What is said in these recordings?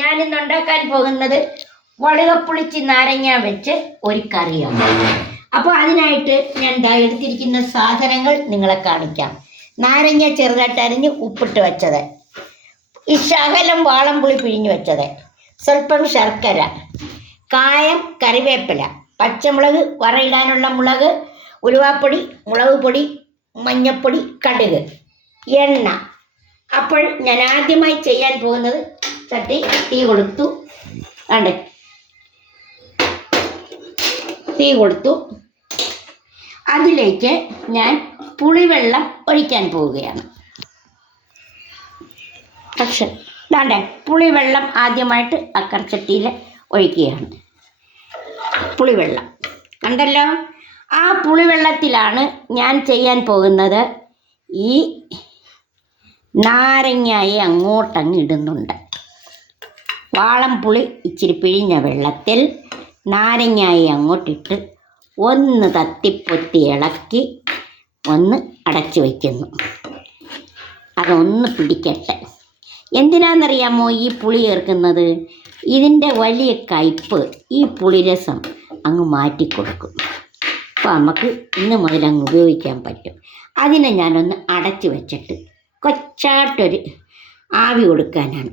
ഞാനിന്ന് ഉണ്ടാക്കാൻ പോകുന്നത് വളുകപ്പുളിച്ച് നാരങ്ങ വെച്ച് ഒരു കറിയാണ്. അപ്പോൾ അതിനായിട്ട് ഞാൻ എടുത്തിരിക്കുന്ന സാധനങ്ങൾ നിങ്ങളെ കാണിക്കാം. നാരങ്ങ ചെറുതായിട്ട് അരിഞ്ഞ് ഉപ്പിട്ട് വെച്ചത്. ഈ ശകലം വാളംപുളി പിഴിഞ്ഞ് വെച്ചത്. സ്വല്പം ശർക്കര കായം കറിവേപ്പില പച്ചമുളക് വറയിടാനുള്ള മുളക് ഉലുവാപ്പൊടി മുളക് പൊടി മഞ്ഞപ്പൊടി കടുക് എണ്ണ. അപ്പോൾ ഞാൻ ആദ്യമായി ചെയ്യാൻ പോകുന്നത് ചട്ടി തീ കൊടുത്തു. ആണ്ട് തീ കൊടുത്തു. അതിലേക്ക് ഞാൻ പുളിവെള്ളം ഒഴിക്കാൻ പോവുകയാണ്. പക്ഷെ വേണ്ടേ പുളിവെള്ളം ആദ്യമായിട്ട് അക്കർച്ചട്ടിയിൽ ഒഴിക്കുകയാണ്. പുളിവെള്ളം. കണ്ടല്ലോ? ആ പുളിവെള്ളത്തിലാണ് ഞാൻ ചെയ്യാൻ പോകുന്നത് ഈ നാരങ്ങയെ അങ്ങോട്ടങ്ങ് ഇടുന്നുണ്ട്. വാളംപുളി ഇച്ചിരി പിഴിഞ്ഞ വെള്ളത്തിൽ നാരങ്ങായി അങ്ങോട്ടിട്ട് ഒന്ന് തത്തിപ്പൊത്തി ഇളക്കി ഒന്ന് അടച്ചു വയ്ക്കുന്നു. അതൊന്ന് പിടിക്കട്ടെ. എന്തിനാണെന്നറിയാമോ ഈ പുളി ചേർക്കുന്നത്? ഇതിന്റെ വലിയ കയ്പ്പ് ഈ പുളിരസം അങ്ങ് മാറ്റിക്കൊടുക്കും. അപ്പോൾ നമുക്ക് ഇന്ന് മുതൽ അങ്ങ് ഉപയോഗിക്കാൻ പറ്റും. അതിനെ ഞാനൊന്ന് അടച്ചു വെച്ചിട്ട് കൊച്ചാട്ടൊരു ആവി കൊടുക്കാനാണ്.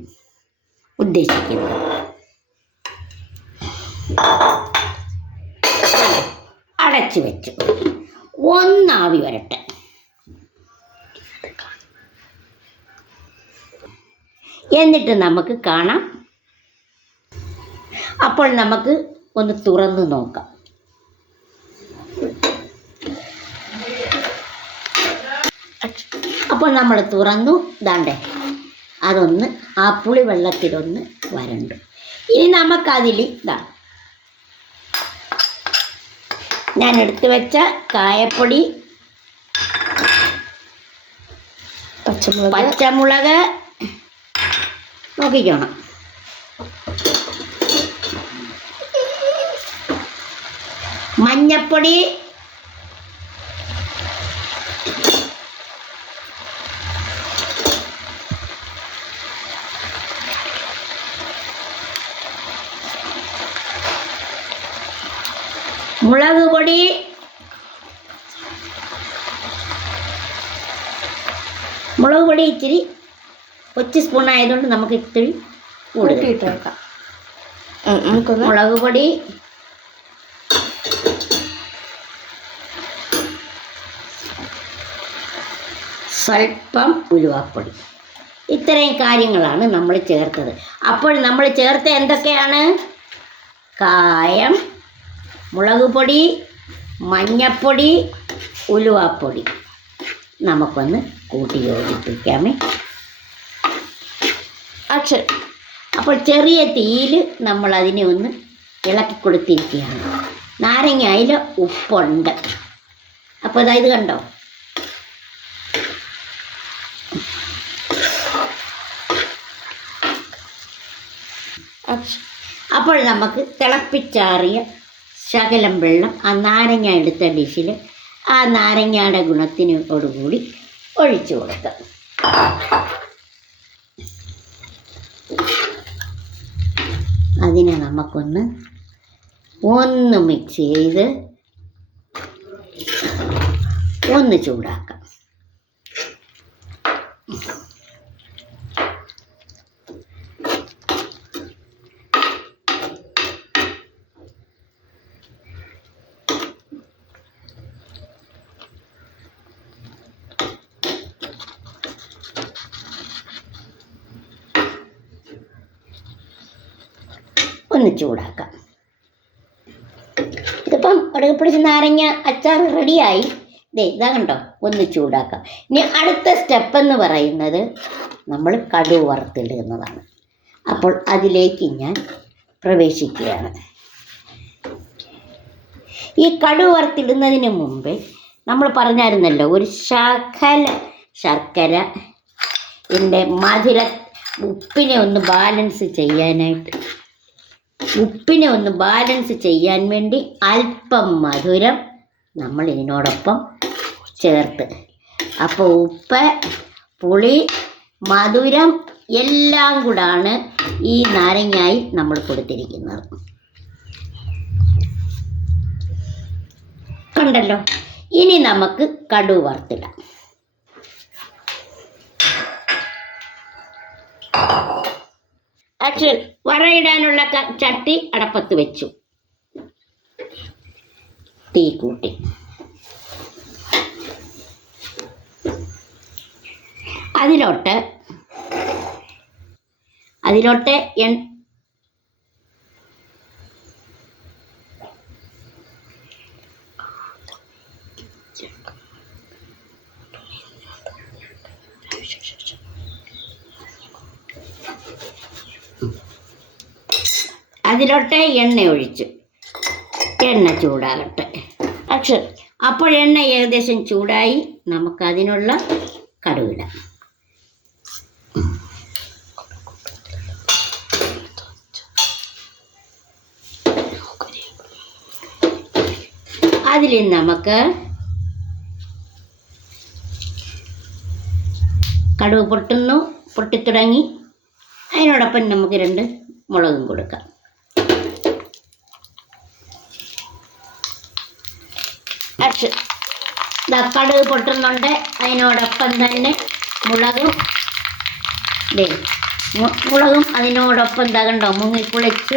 ഉദ്ദേശിക്കുന്നത് അടച്ചു വെച്ചു. ഒന്നാവി വരട്ടെ. എന്നിട്ട് നമുക്ക് കാണാം. അപ്പോൾ നമുക്ക് ഒന്ന് തുറന്ന് നോക്കാം. അപ്പോൾ നമ്മൾ തുറന്നു. ദാണ്ടേ. അതൊന്ന് ആ പുളി വെള്ളത്തിലൊന്ന് വരണ്ടു. ഇനി നമുക്കതിൽ ഇതാണ് ഞാൻ എടുത്തു വെച്ച കായപ്പൊടി പച്ചമുളക്. പച്ചമുളക് നോക്കിക്കണം മഞ്ഞപ്പൊടി മുളക് പൊടി ഇച്ചിരി കൊച്ചു സ്പൂൺ ആയതുകൊണ്ട് നമുക്ക് ഇത്തിരി കൂടുതൽ നമുക്കൊന്ന് മുളക് പൊടി. സ്വല്പം ഉലുവാപ്പൊടി. ഇത്രയും കാര്യങ്ങളാണ് നമ്മൾ ചേർത്തത്. അപ്പോൾ നമ്മൾ ചേർത്ത എന്തൊക്കെയാണ്? കായം മുളക് പൊടി മഞ്ഞപ്പൊടി ഉലുവാപ്പൊടി. നമുക്കൊന്ന് കൂട്ടി യോജിപ്പിക്കാമേ അക്ഷ അപ്പോൾ ചെറിയ തീയിൽ നമ്മൾ അതിനെ ഒന്ന് ഇളക്കി കൊടുത്തിരിക്കുകയാണ്. നാരങ്ങ അതിൽ ഉപ്പുണ്ട്. അപ്പോൾ അതായത് കണ്ടോ? അപ്പോൾ നമുക്ക് തിളപ്പിച്ചാറിയ ശകലം വെള്ളം ആ നാരങ്ങ എടുത്ത ഡിഷിൽ ആ നാരങ്ങയുടെ ഗുണത്തിനോടുകൂടി ഒഴിച്ചു കൊടുക്കാം അതിനെ നമുക്കൊന്ന് ഒന്ന് മിക്സ് ചെയ്ത് ഒന്ന് ചൂടാക്കാം. ഒന്ന് ചൂടാക്കാം. ഇതിപ്പം ഒടുകപ്പിടിച്ച് നാരങ്ങ അച്ചാർ റെഡിയായി ദേ ഇതാ കണ്ടോ? ഒന്ന് ചൂടാക്കാം. ഇനി അടുത്ത സ്റ്റെപ്പ് എന്ന് പറയുന്നത് നമ്മൾ കടുവ് വറുത്തിടുന്നതാണ്. അപ്പോൾ അതിലേക്ക് ഞാൻ പ്രവേശിക്കുകയാണ്. ഈ കടുവ് വറുത്തിടുന്നതിന് മുമ്പേ നമ്മൾ പറഞ്ഞായിരുന്നല്ലോ ഒരു ശകല ശർക്കര ഇതിന്റെ മധുര ഉപ്പിനെ ഒന്ന് ബാലൻസ് ചെയ്യാനായിട്ട് ഉപ്പിനെ ഒന്ന് ബാലൻസ് ചെയ്യാൻ വേണ്ടി അല്പം മധുരം നമ്മൾ ഇതിനോടൊപ്പം ചേർത്ത്. അപ്പോൾ ഉപ്പ് പുളി മധുരം എല്ലാം കൂടാണ് ഈ നാരങ്ങായി നമ്മൾ കൊടുത്തിരിക്കുന്നത്. കണ്ടല്ലോ? ഇനി നമുക്ക് കടു വറുത്തിടാം. അച്ഛൻ വറയിടാനുള്ള ചട്ടി അടപ്പത്ത് വെച്ചു. തീ കൂട്ടി. അതിലോട്ട് അതിലോട്ട് എൺ അതിലോട്ട് എണ്ണ ഒഴിച്ച് എണ്ണ ചൂടാകട്ടെ. അക്ഷ അപ്പോൾ എണ്ണ ഏകദേശം ചൂടായി നമുക്കതിനുള്ള കടുവിടാം അതിൽ നമുക്ക് കടുവ് പൊട്ടുന്നു പൊട്ടിത്തുടങ്ങി. അതിനോടൊപ്പം നമുക്ക് രണ്ട് മുളകും കൊടുക്കാം ആക്ഷൻ ദാ കടുക് പൊട്ടുന്നുണ്ട്. അതിനോടൊപ്പം തന്നെ മുളകും ദേ മുളകും അതിനോടൊപ്പം തകണ്ടോ മുങ്ങി മുങ്ങിക്കുളിച്ച്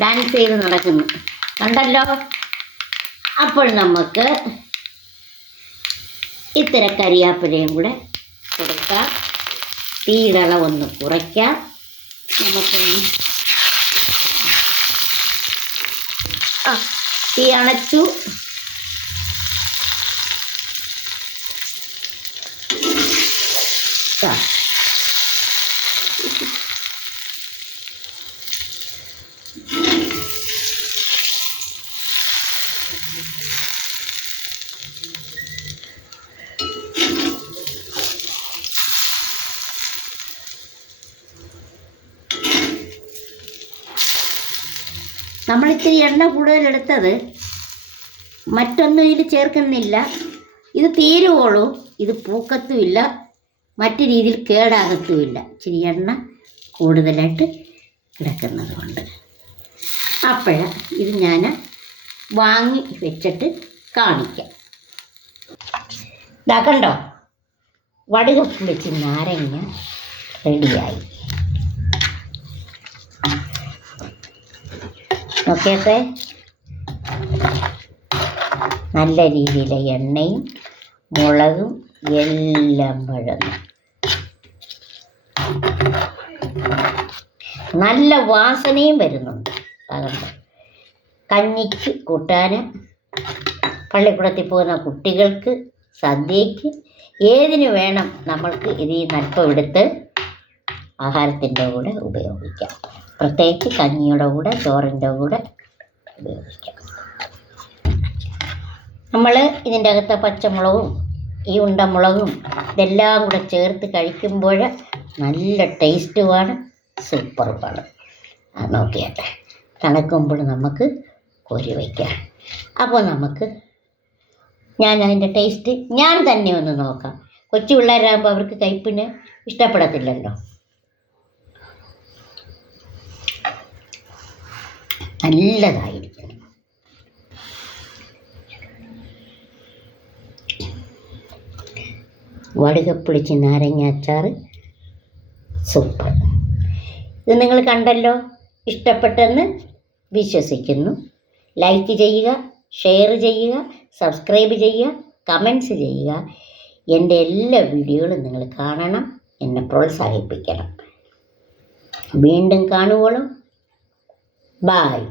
ഡാൻസ് ചെയ്ത് നടക്കുന്നു. കണ്ടല്ലോ? അപ്പോൾ നമുക്ക് ഇത്തരം കരിയാപ്പിലയും കൂടെ കൊടുക്കാം. തീയുടെ അളവൊന്ന് കുറയ്ക്കാം. നമുക്ക് ആ തീ അണച്ചു ആ. നമ്മളിത്തിരി എണ്ണ കൂടുതലെടുത്തത് മറ്റൊന്നും ഇതിൽ ചേർക്കുന്നില്ല. ഇത് തീരുവോളൂ. ഇത് പൂക്കത്തുമില്ല. മറ്റു രീതിയിൽ കേടാകത്തുമില്ല. ഇച്ചിരി എണ്ണ കൂടുതലായിട്ട് കിടക്കുന്നത് കൊണ്ട് അപ്പോൾ ഇത് ഞാൻ വാങ്ങി വെച്ചിട്ട് കാണിക്കാം. ഇതാ കണ്ടോ? വടുക വെച്ച് നാരങ്ങ റെഡിയായി. നോക്കിയട്ടെ നല്ല രീതിയിലെ എണ്ണയും മുളകും എല്ലാം വഴന്നു നല്ല വാസനയും വരുന്നുണ്ട്. കഞ്ഞിക്ക് കൂട്ടാന് പള്ളിക്കൂടത്തിൽ പോകുന്ന കുട്ടികൾക്ക് സദ്യയ്ക്ക് ഏതിനു വേണം നമ്മൾക്ക് ഇത് ഈ നട്പെടുത്ത് ആഹാരത്തിന്റെ കൂടെ ഉപയോഗിക്കാം. പ്രത്യേകിച്ച് കഞ്ഞിയുടെ കൂടെ ചോറിന്റെ കൂടെ ഉപയോഗിക്കാം. നമ്മൾ ഇതിന്റെ അകത്തെ പച്ചമുളകും ഈ ഉണ്ടമുളകും ഇതെല്ലാം കൂടെ ചേർത്ത് കഴിക്കുമ്പോൾ നല്ല ടേസ്റ്റുമാണ് സൂപ്പറുമാണ്. നോക്കിയാട്ടെ. തണുക്കുമ്പോൾ നമുക്ക് കോരി വയ്ക്കാം. അപ്പോൾ നമുക്ക് ഞാൻ അതിന്റെ ടേസ്റ്റ് ഞാൻ തന്നെ ഒന്ന് നോക്കാം. കൊച്ചു പിള്ളേരാകുമ്പോൾ അവർക്ക് കയ്പിന് ഇഷ്ടപ്പെടത്തില്ലല്ലോ. നല്ലതായിരിക്കണം. വടുകപ്പൊളിച്ച് നാരങ്ങ അച്ചാർ സൂപ്പർ. ഇത് നിങ്ങൾ കണ്ടല്ലോ? ഇഷ്ടപ്പെട്ടെന്ന് വിശ്വസിക്കുന്നു. ലൈക്ക് ചെയ്യുക ഷെയർ ചെയ്യുക സബ്സ്ക്രൈബ് ചെയ്യുക കമൻസ് ചെയ്യുക. എന്റെ എല്ലാ വീഡിയോകളും നിങ്ങൾ കാണണം എന്നെ പ്രോത്സാഹിപ്പിക്കണം. വീണ്ടും കാണുവോളും. ബായ്